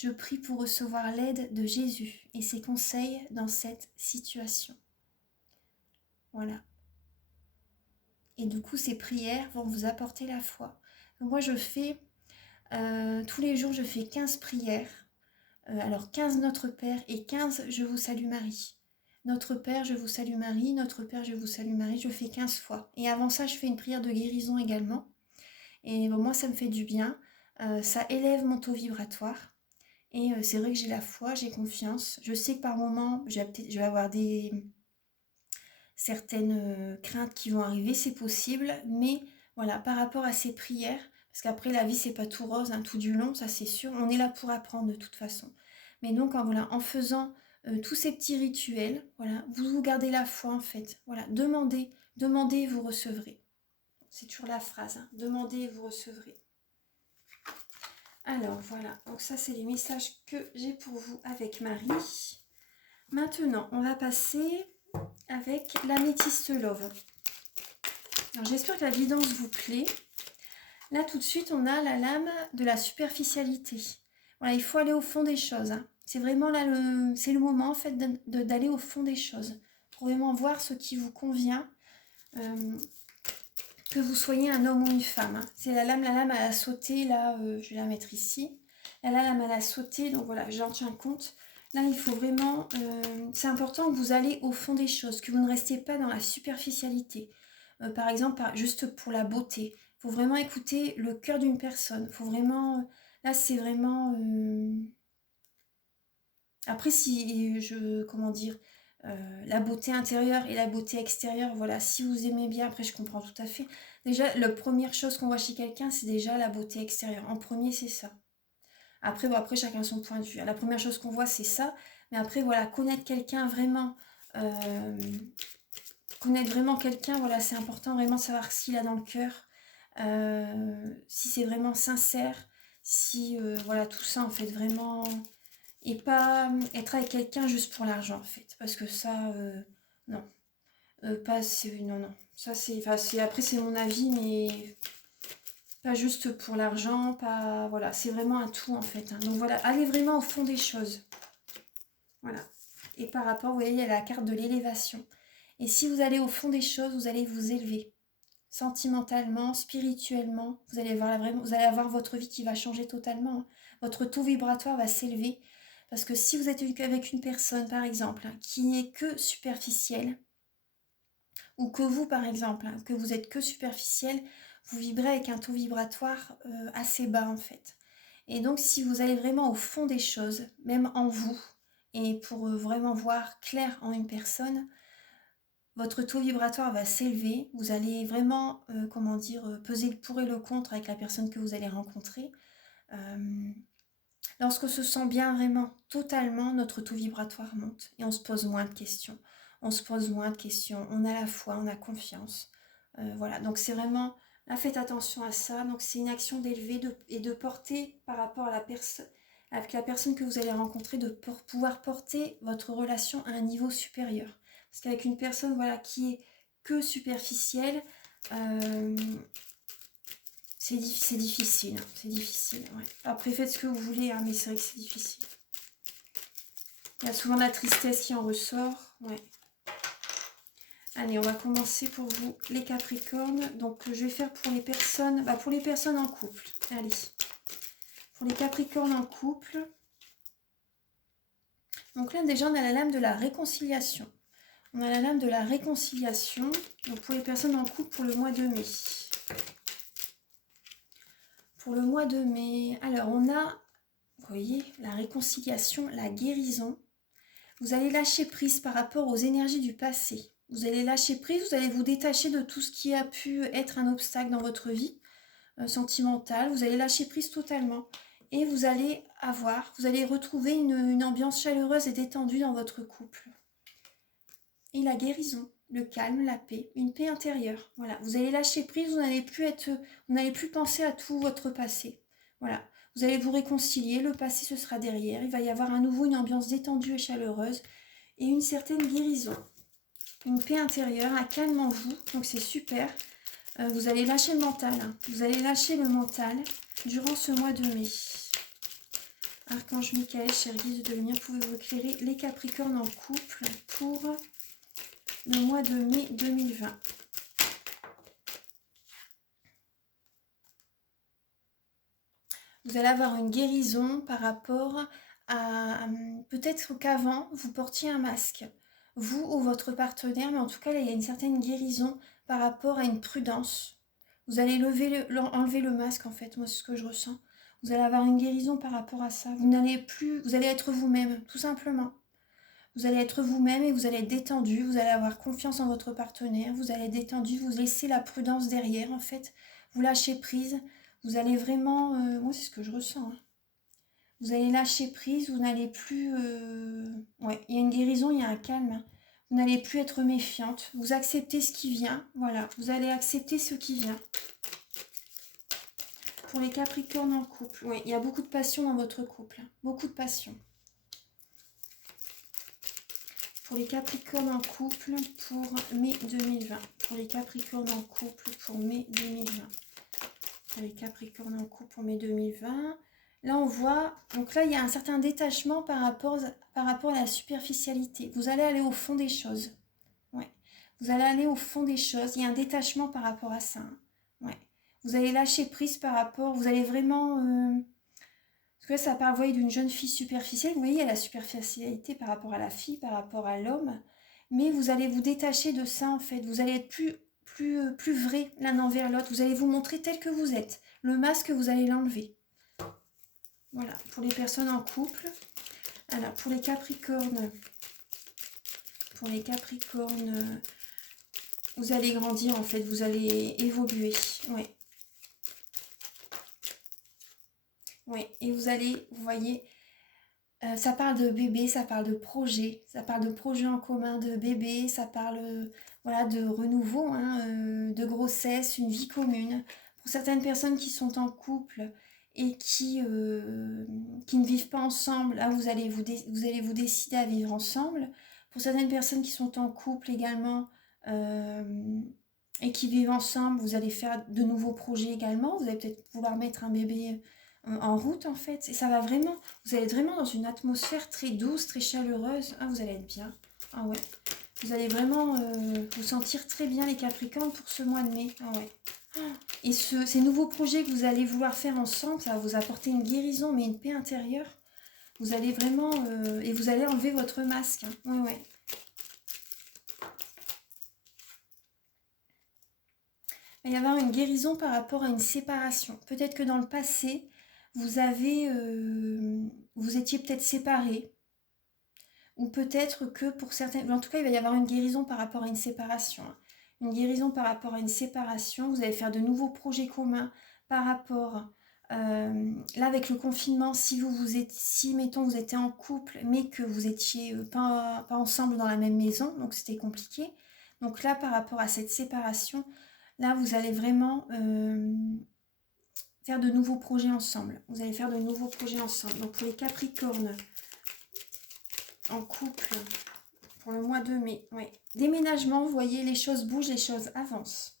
Je prie pour recevoir l'aide de Jésus et ses conseils dans cette situation. Voilà. Et du coup, ces prières vont vous apporter la foi. Moi, je fais, tous les jours, je fais 15 prières. Alors 15 Notre Père et 15 Je vous salue Marie. Notre Père, je vous salue Marie. Notre Père, je vous salue Marie. Je fais 15 fois. Et avant ça, je fais une prière de guérison également. Et bon, moi, ça me fait du bien. Ça élève mon taux vibratoire. Et c'est vrai que j'ai la foi, j'ai confiance. Je sais que par moments, je vais avoir certaines craintes qui vont arriver, c'est possible. Mais voilà, par rapport à ces prières, parce qu'après la vie, c'est pas tout rose, hein, tout du long, ça c'est sûr. On est là pour apprendre de toute façon. Mais donc, voilà, en faisant tous ces petits rituels, voilà, vous gardez la foi en fait. Voilà, demandez, demandez et vous recevrez. C'est toujours la phrase, hein, demandez et vous recevrez. Alors voilà, donc ça c'est les messages que j'ai pour vous avec Marie. Maintenant, on va passer avec l'améthyste love. Alors j'espère que la guidance vous plaît. Là tout de suite, on a la lame de la superficialité. Voilà, il faut aller au fond des choses. Hein. C'est vraiment là c'est le moment en fait d'aller au fond des choses. Pour vraiment voir ce qui vous convient. Que vous soyez un homme ou une femme. Hein. C'est la lame elle a sauté. Là, je vais la mettre ici. La lame elle a sauté, donc voilà, j'en tiens compte. Là, il faut vraiment... c'est important que vous allez au fond des choses, que vous ne restez pas dans la superficialité. Par exemple, juste pour la beauté. Il faut vraiment écouter le cœur d'une personne. Il faut vraiment... là, c'est vraiment... Après, si je... comment dire la beauté intérieure et la beauté extérieure, voilà, si vous aimez bien, après je comprends tout à fait. Déjà, la première chose qu'on voit chez quelqu'un, c'est déjà la beauté extérieure. En premier, c'est ça. Après, bon, après, chacun son point de vue. La première chose qu'on voit, c'est ça. Mais après, voilà, connaître quelqu'un vraiment, voilà, c'est important vraiment de savoir s'il a dans le cœur, si c'est vraiment sincère, si, voilà, tout ça, en fait, vraiment... Et pas être avec quelqu'un juste pour l'argent, en fait. Parce que ça, non. Pas, non, non. Ça, c'est... Enfin, après, c'est mon avis, mais... Pas juste pour l'argent, pas... Voilà, c'est vraiment un tout, en fait. Hein. Donc, voilà, allez vraiment au fond des choses. Voilà. Et par rapport, vous voyez, il y a la carte de l'élévation. Et si vous allez au fond des choses, vous allez vous élever. Sentimentalement, spirituellement, vous allez avoir votre vie qui va changer totalement. Hein. Votre taux vibratoire va s'élever. Parce que si vous êtes avec une personne, par exemple, hein, qui n'est que superficielle, ou que vous, par exemple, hein, que vous êtes que superficiel, vous vibrez avec un taux vibratoire assez bas, en fait. Et donc, si vous allez vraiment au fond des choses, même en vous, et pour vraiment voir clair en une personne, votre taux vibratoire va s'élever. Vous allez vraiment, peser le pour et le contre avec la personne que vous allez rencontrer. Lorsqu'on se sent bien vraiment, totalement, notre taux vibratoire monte et on se pose moins de questions. On a la foi, on a confiance. Voilà, donc c'est vraiment... Là, faites attention à ça. Donc c'est une action d'élever et de porter par rapport à avec la personne que vous allez rencontrer, de pouvoir porter votre relation à un niveau supérieur. Parce qu'avec une personne, voilà, qui est que superficielle, c'est difficile. C'est difficile, ouais. Après, faites ce que vous voulez, hein, mais c'est vrai que c'est difficile. Il y a souvent la tristesse qui en ressort, ouais. Allez, on va commencer pour vous, les Capricornes. Donc, je vais faire pour les personnes, en couple. Allez, pour les Capricornes en couple. Donc là, déjà, on a la lame de la réconciliation. On a la lame de la réconciliation. Donc, pour les personnes en couple, pour le mois de mai. Pour le mois de mai, alors on a, vous voyez, la réconciliation, la guérison. Vous allez lâcher prise par rapport aux énergies du passé. Vous allez lâcher prise, vous allez vous détacher de tout ce qui a pu être un obstacle dans votre vie sentimentale. Vous allez lâcher prise totalement. Et vous allez retrouver une ambiance chaleureuse et détendue dans votre couple. Et la guérison, le calme, la paix, une paix intérieure. Voilà, vous allez lâcher prise, vous n'allez plus penser à tout votre passé. Voilà, vous allez vous réconcilier, le passé ce sera derrière. Il va y avoir à nouveau une ambiance détendue et chaleureuse et une certaine guérison. Une paix intérieure, un calme en vous, donc c'est super. Vous allez lâcher le mental, hein. Vous allez lâcher le mental durant ce mois de mai. Archange Michael, cher guide de lumière, pouvez-vous éclairer les Capricornes en couple pour le mois de mai 2020? Vous allez avoir une guérison par rapport à... Peut-être qu'avant, vous portiez un masque, vous ou votre partenaire, mais en tout cas, là, il y a une certaine guérison par rapport à une prudence. Vous allez enlever le masque, en fait, moi, c'est ce que je ressens. Vous allez avoir une guérison par rapport à ça. Vous allez être vous-même, tout simplement. Vous allez être vous-même et vous allez être détendu. Vous allez avoir confiance en votre partenaire. Vous allez être détendu. Vous laissez la prudence derrière, en fait. Vous lâchez prise. Vous allez vraiment... moi, c'est ce que je ressens. Hein. Vous allez lâcher prise. Vous n'allez plus... Ouais, il y a une guérison, il y a un calme. Hein. Vous n'allez plus être méfiante. Vous acceptez ce qui vient. Voilà, vous allez accepter ce qui vient. Pour les Capricornes en couple, oui, il y a beaucoup de passion dans votre couple. Hein. Beaucoup de passion. Pour les Capricornes en couple pour mai 2020. Pour les Capricornes en couple pour mai 2020. Pour les Capricornes en couple pour mai 2020. Là, on voit... Donc là, il y a un certain détachement par rapport à la superficialité. Vous allez aller au fond des choses. Ouais. Vous allez aller au fond des choses. Il y a un détachement par rapport à ça. Hein. Ouais. Vous allez lâcher prise par rapport... Vous allez vraiment... Parce que là, ça parle, vous voyez, d'une jeune fille superficielle. Vous voyez, il y a la superficialité par rapport à la fille, par rapport à l'homme. Mais vous allez vous détacher de ça, en fait. Vous allez être plus vrai l'un envers l'autre. Vous allez vous montrer tel que vous êtes. Le masque, vous allez l'enlever. Voilà, pour les personnes en couple. Alors, pour les Capricornes, vous allez grandir, en fait. Vous allez évoluer. Oui. Oui, et vous allez, vous voyez, ça parle de bébé, ça parle de projet en commun de bébé, ça parle voilà, de renouveau, hein, de grossesse, une vie commune. Pour certaines personnes qui sont en couple et qui ne vivent pas ensemble, là, vous allez vous décider à vivre ensemble. Pour certaines personnes qui sont en couple également et qui vivent ensemble, vous allez faire de nouveaux projets également. Vous allez peut-être pouvoir mettre un bébé en route en fait, et ça va vraiment, vous allez être vraiment dans une atmosphère très douce, très chaleureuse. Ah, vous allez être bien. Ah ouais, vous allez vraiment vous sentir très bien les Capricornes pour ce mois de mai. Ah ouais. Et ces nouveaux projets que vous allez vouloir faire ensemble, ça va vous apporter une guérison, mais une paix intérieure. Vous allez vraiment, et vous allez enlever votre masque. Hein. Ouais, ouais. Il va y avoir une guérison par rapport à une séparation. Peut-être que dans le passé, vous étiez peut-être séparés, ou peut-être que pour certaines... En tout cas, il va y avoir une guérison par rapport à une séparation. Hein. Une guérison par rapport à une séparation. Vous allez faire de nouveaux projets communs par rapport... là, avec le confinement, si mettons, vous étiez en couple, mais que vous étiez pas ensemble dans la même maison, donc c'était compliqué. Donc là, par rapport à cette séparation, là, vous allez vraiment... faire de nouveaux projets ensemble. Vous allez faire de nouveaux projets ensemble. Donc pour les Capricornes en couple pour le mois de mai. Ouais. Déménagement, vous voyez, les choses bougent, les choses avancent.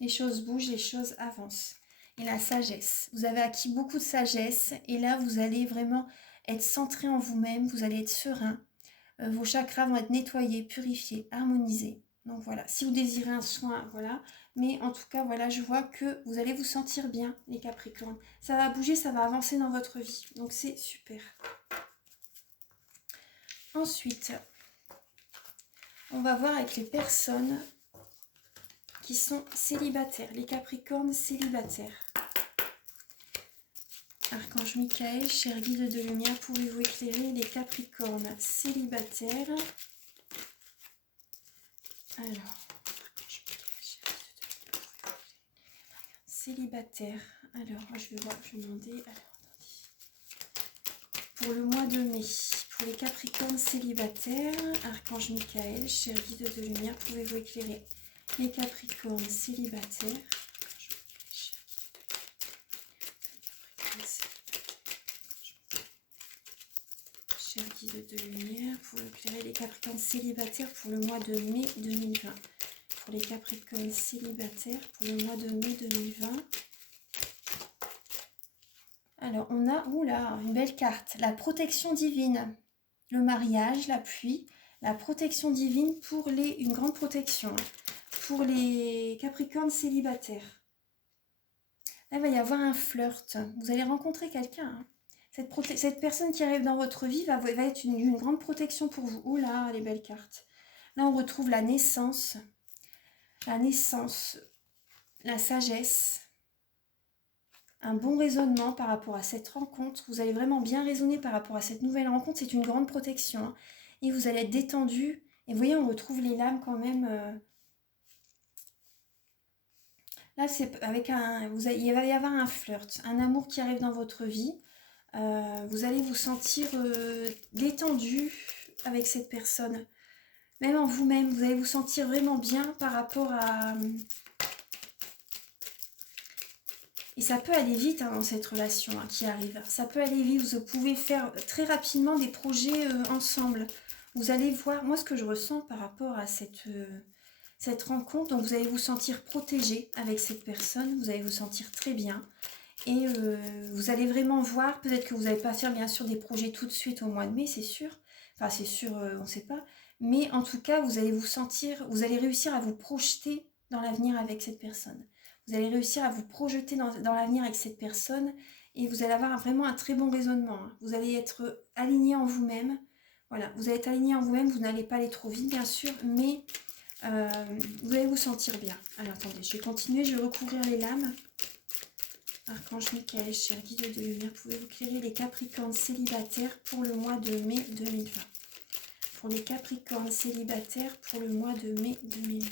Les choses bougent, les choses avancent. Et la sagesse. Vous avez acquis beaucoup de sagesse et là, vous allez vraiment être centré en vous-même. Vous allez être serein. Vos chakras vont être nettoyés, purifiés, harmonisés. Donc voilà, si vous désirez un soin, voilà. Mais en tout cas, voilà, je vois que vous allez vous sentir bien, les Capricornes. Ça va bouger, ça va avancer dans votre vie. Donc c'est super. Ensuite, on va voir avec les personnes qui sont célibataires. Les Capricornes célibataires. Archange Michael, cher guide de lumière, pouvez-vous éclairer les Capricornes célibataires? Alors, célibataire. Alors, je vais voir, je vais demander. Alors, pour le mois de mai, pour les Capricornes célibataires, Archange Michael, cher guide de lumière, pouvez-vous éclairer les Capricornes célibataires? Cher guide de lumière, pouvez-vous éclairer les Capricornes célibataires pour le mois de mai 2020? Pour les Capricornes célibataires pour le mois de mai 2020. Alors, on a, oula, une belle carte. La protection divine. Le mariage, la pluie, la protection divine pour une grande protection. Pour les Capricornes célibataires. Là, il va y avoir un flirt. Vous allez rencontrer quelqu'un. Hein. Cette personne qui arrive dans votre vie va être une grande protection pour vous. Oula, les belles cartes. Là, on retrouve la naissance, la sagesse, un bon raisonnement par rapport à cette rencontre. Vous allez vraiment bien raisonner par rapport à cette nouvelle rencontre. C'est une grande protection. Hein. Et vous allez être détendu. Et vous voyez, on retrouve les lames quand même. Là, c'est avec il va y avoir un flirt, un amour qui arrive dans votre vie. Vous allez vous sentir détendu avec cette personne. Même en vous-même, vous allez vous sentir vraiment bien par rapport à... Et ça peut aller vite hein, dans cette relation hein, qui arrive. Ça peut aller vite, vous pouvez faire très rapidement des projets ensemble. Vous allez voir, moi ce que je ressens par rapport à cette rencontre, donc vous allez vous sentir protégé avec cette personne, vous allez vous sentir très bien. Et vous allez vraiment voir, peut-être que vous n'allez pas faire bien sûr des projets tout de suite au mois de mai, c'est sûr. Enfin c'est sûr, on ne sait pas. Mais en tout cas, vous allez réussir à vous projeter dans l'avenir avec cette personne. Vous allez réussir à vous projeter dans l'avenir avec cette personne et vous allez avoir vraiment un très bon raisonnement. Hein. Vous allez être aligné en vous-même. Voilà, vous allez être aligné en vous-même, vous n'allez pas aller trop vite bien sûr, mais vous allez vous sentir bien. Alors attendez, je vais continuer, je vais recouvrir les lames. Archange Michael, cher guide de lumière, pouvez-vous éclairer les Capricornes célibataires pour le mois de mai 2020 ? Pour les Capricornes célibataires pour le mois de mai 2020.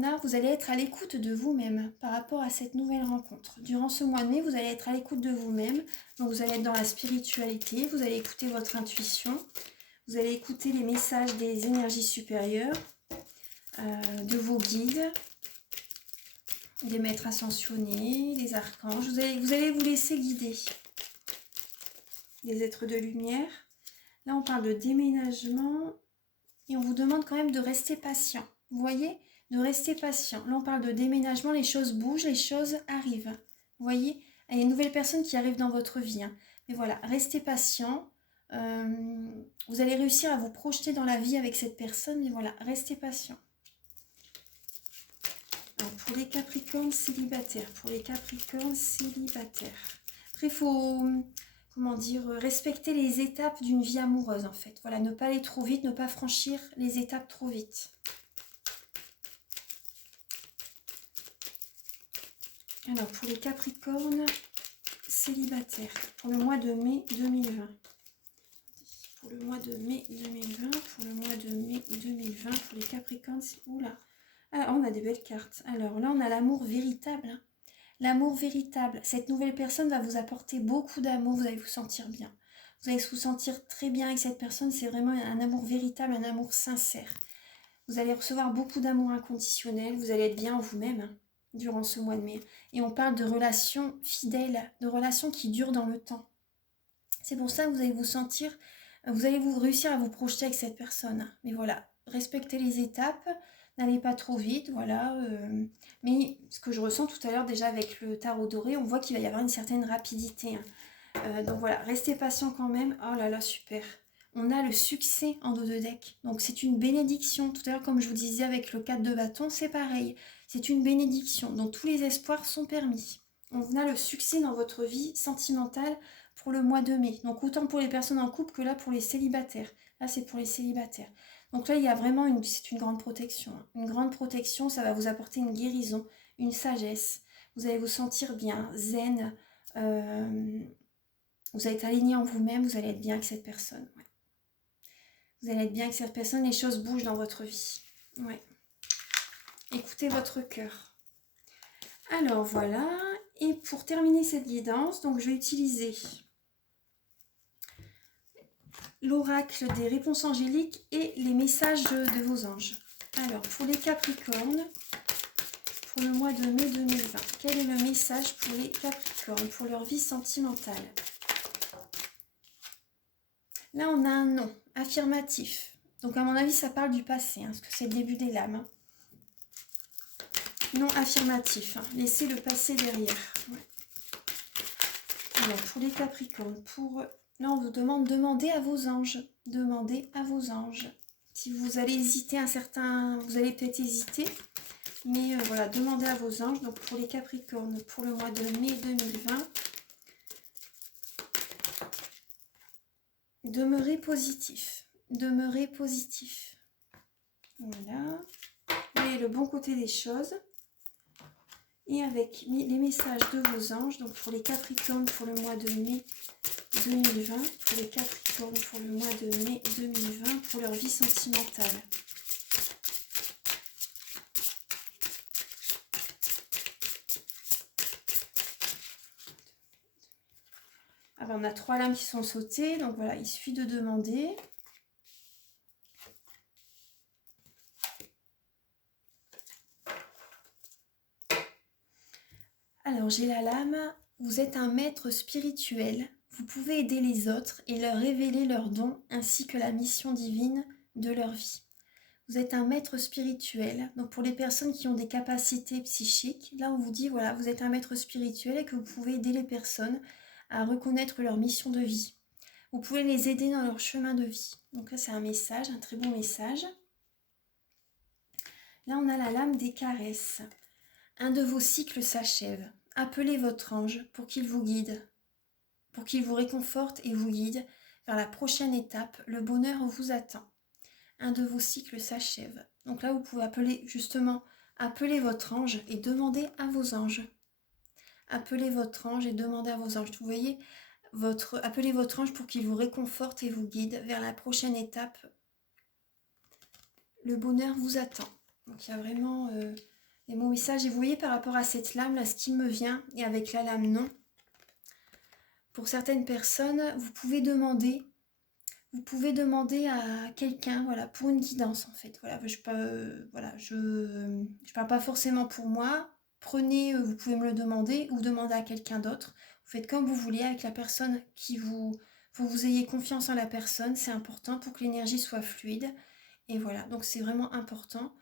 Là, vous allez être à l'écoute de vous-même par rapport à cette nouvelle rencontre. Durant ce mois de mai, vous allez être à l'écoute de vous-même. Donc, vous allez être dans la spiritualité, vous allez écouter votre intuition. Vous allez écouter les messages des énergies supérieures, de vos guides, des maîtres ascensionnés, des archanges. Vous allez vous laisser guider. Des êtres de lumière. Là, on parle de déménagement et on vous demande quand même de rester patient. Vous voyez ? De rester patient. Là, on parle de déménagement, les choses bougent, les choses arrivent. Vous voyez ? Il y a une nouvelle personne qui arrive dans votre vie. Hein. Mais voilà, restez patient. Vous allez réussir à vous projeter dans la vie avec cette personne, mais voilà, restez patient. Alors, pour les Capricornes célibataires, Après, il faut, comment dire, respecter les étapes d'une vie amoureuse, en fait. Voilà, ne pas aller trop vite, ne pas franchir les étapes trop vite. Alors, pour les Capricornes célibataires, pour le mois de mai 2020. Pour le mois de mai 2020, pour les Capricornes, oula. Ah, on a des belles cartes. Alors là, on a l'amour véritable. Hein. L'amour véritable. Cette nouvelle personne va vous apporter beaucoup d'amour. Vous allez vous sentir bien. Vous allez vous sentir très bien avec cette personne. C'est vraiment un amour véritable, un amour sincère. Vous allez recevoir beaucoup d'amour inconditionnel. Vous allez être bien en vous-même hein, durant ce mois de mai. Et on parle de relations fidèles, de relations qui durent dans le temps. C'est pour ça que vous allez vous sentir... Vous allez réussir à vous projeter avec cette personne. Mais voilà, respectez les étapes, n'allez pas trop vite, voilà. Mais ce que je ressens tout à l'heure déjà avec le tarot doré, on voit qu'il va y avoir une certaine rapidité. Hein. Donc voilà, restez patient quand même. Oh là là, super. On a le succès en dos de deck. Donc c'est une bénédiction. Tout à l'heure, comme je vous disais avec le 4 de bâton, c'est pareil. C'est une bénédiction. Donc tous les espoirs sont permis. On a le succès dans votre vie sentimentale pour le mois de mai. Donc autant pour les personnes en couple que là pour les célibataires. Là c'est pour les célibataires. Donc là il y a vraiment c'est une grande protection. Hein. Une grande protection, ça va vous apporter une guérison, une sagesse. Vous allez vous sentir bien, zen. Vous allez être aligné en vous-même, vous allez être bien avec cette personne. Ouais. Vous allez être bien avec cette personne, les choses bougent dans votre vie. Ouais. Écoutez votre cœur. Alors voilà. Et pour terminer cette guidance, donc je vais utiliser l'oracle des réponses angéliques et les messages de vos anges. Alors, pour les Capricornes, pour le mois de mai 2020, quel est le message pour les Capricornes, pour leur vie sentimentale? Là, on a un non affirmatif. Donc à mon avis, ça parle du passé, hein, parce que c'est le début des lames. Hein. Non affirmatif, hein. Laissez le passé derrière. Ouais. Alors, pour les Capricornes, là on vous demande, demandez à vos anges. Demandez à vos anges. Si vous allez hésiter vous allez peut-être hésiter, mais voilà, demandez à vos anges. Donc pour les Capricornes, pour le mois de mai 2020, demeurez positif. Demeurez positif. Voilà. Voyez le bon côté des choses. Et avec les messages de vos anges, donc pour les Capricornes pour le mois de mai 2020, pour les Capricornes pour le mois de mai 2020, pour leur vie sentimentale. Alors on a 3 lames qui sont sautées, donc voilà, il suffit de demander. Alors j'ai la lame, vous êtes un maître spirituel, vous pouvez aider les autres et leur révéler leurs dons ainsi que la mission divine de leur vie. Vous êtes un maître spirituel, donc pour les personnes qui ont des capacités psychiques, là on vous dit voilà, vous êtes un maître spirituel et que vous pouvez aider les personnes à reconnaître leur mission de vie. Vous pouvez les aider dans leur chemin de vie. Donc là c'est un message, un très bon message. Là on a la lame des caresses. Un de vos cycles s'achève. Appelez votre ange pour qu'il vous guide, pour qu'il vous réconforte et vous guide vers la prochaine étape. Le bonheur vous attend. Un de vos cycles s'achève. Donc là, vous pouvez appeler votre ange et demander à vos anges. Appelez votre ange et demandez à vos anges. Vous voyez, appelez votre ange pour qu'il vous réconforte et vous guide vers la prochaine étape. Le bonheur vous attend. Donc il y a vraiment... des bons messages. Et vous voyez par rapport à cette lame, là, ce qui me vient, et avec la lame non, pour certaines personnes, vous pouvez demander à quelqu'un, voilà, pour une guidance en fait. Voilà, je parle pas forcément pour moi. Prenez, vous pouvez me le demander ou demander à quelqu'un d'autre. Vous faites comme vous voulez avec la personne faut que vous ayez confiance en la personne, c'est important pour que l'énergie soit fluide. Et voilà, donc c'est vraiment important.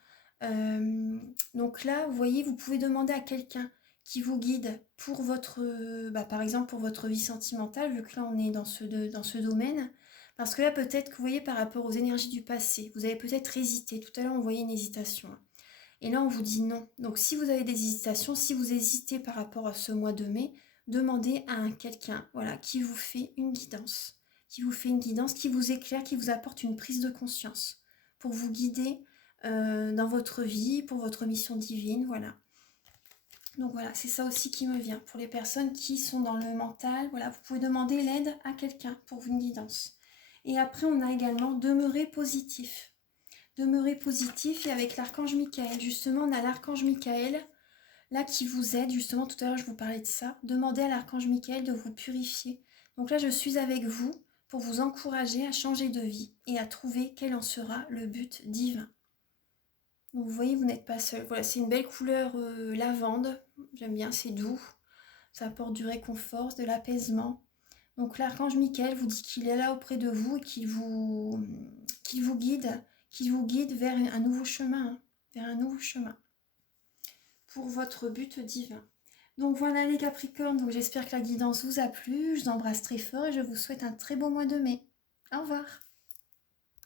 Donc là, vous voyez, vous pouvez demander à quelqu'un qui vous guide pour par exemple pour votre vie sentimentale, vu que là on est dans ce domaine. Parce que là, peut-être que vous voyez par rapport aux énergies du passé, vous avez peut-être hésité. Tout à l'heure, on voyait une hésitation. Et là, on vous dit non. Donc si vous avez des hésitations, si vous hésitez par rapport à ce mois de mai, demandez à quelqu'un, voilà, qui vous fait une guidance. Qui vous éclaire, qui vous apporte une prise de conscience pour vous guider dans votre vie, pour votre mission divine, voilà. Donc voilà, c'est ça aussi qui me vient. Pour les personnes qui sont dans le mental, voilà, vous pouvez demander l'aide à quelqu'un pour une guidance. Et après, on a également demeurer positif. Demeurer positif, et avec l'archange Michael, justement, on a l'archange Michael, là, qui vous aide, justement, tout à l'heure, je vous parlais de ça. Demandez à l'archange Michael de vous purifier. Donc là, je suis avec vous pour vous encourager à changer de vie et à trouver quel en sera le but divin. Donc vous voyez, vous n'êtes pas seul. Voilà, c'est une belle couleur lavande. J'aime bien, c'est doux. Ça apporte du réconfort, de l'apaisement. Donc l'archange Michael vous dit qu'il est là auprès de vous et qu'il vous guide vers un nouveau chemin, hein, vers un nouveau chemin pour votre but divin. Donc voilà les Capricornes, donc j'espère que la guidance vous a plu. Je vous embrasse très fort et je vous souhaite un très beau mois de mai. Au revoir.